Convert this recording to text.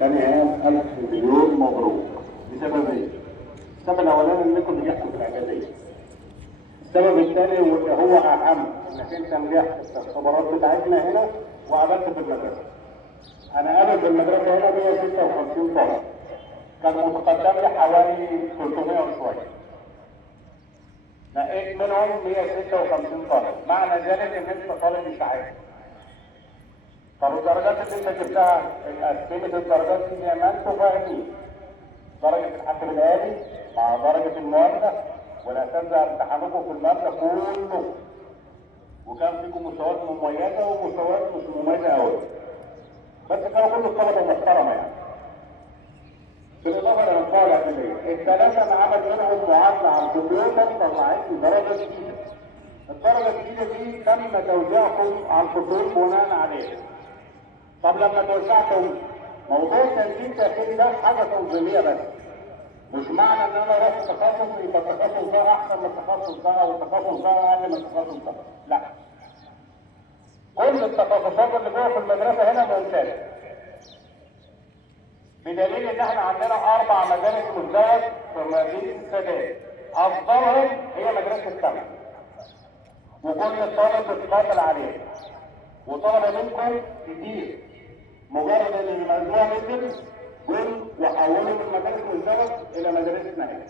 بني آدم 1000 مليون مبروك لسببين. السبب الأولاني إنكم نجحتوا في الإعدادية. السبب الثاني واللي هو أهم إنك أنت نجحت في الاختبارات بتاعتنا هنا وعملت في المدرسة. أنا قابل في المدرسة هنا 156 طالب. كان متقدم لي حوالي 300 وشوية. نقيت منهم 156 طالب، معنى ذلك إن أنت طالب إشاعات. طب الدرجات اللي انت جبتها قسمت الدرجات دي زي ما انتم فاهمين. درجة الحاسب الآلي مع درجة المواد والأساتذة امتحانكم في المادة كله. وكان فيكم مستويات مميزة ومستويات مش مميزة أوي. بس كانوا كل الطلبة محترمة يعني. بالإضافة للمقاولة العلمية، الثلاثة أنا عمل منهم معادلة على الكمبيوتر طلعت لي درجة جديدة. الدرجة الجديدة دي تم توزيعكم على الفصول بناء عليها. طب لما توزعتم موضوع تنظيم التأهيل ده حاجة تنظيمية بس. مش معنى ان انا رحت تخصص يبقى التخصص ده احسن من التخصص ده او التخصص ده اقل من التخصص ده. لا. كل التخصصات اللي جوه في المدرسة هنا ممتازة. بدليل ان احنا عندنا 4 مدارس مزدوج في مدينة السادات. افضلهم هي مدرسة السمك. وكل الطالب بيتقاتل عليه. وطلبة منكم كتير. مجرد ان المجموع نزل جم وحولوا من مدارس مزدوج الى مدارسنا هنا.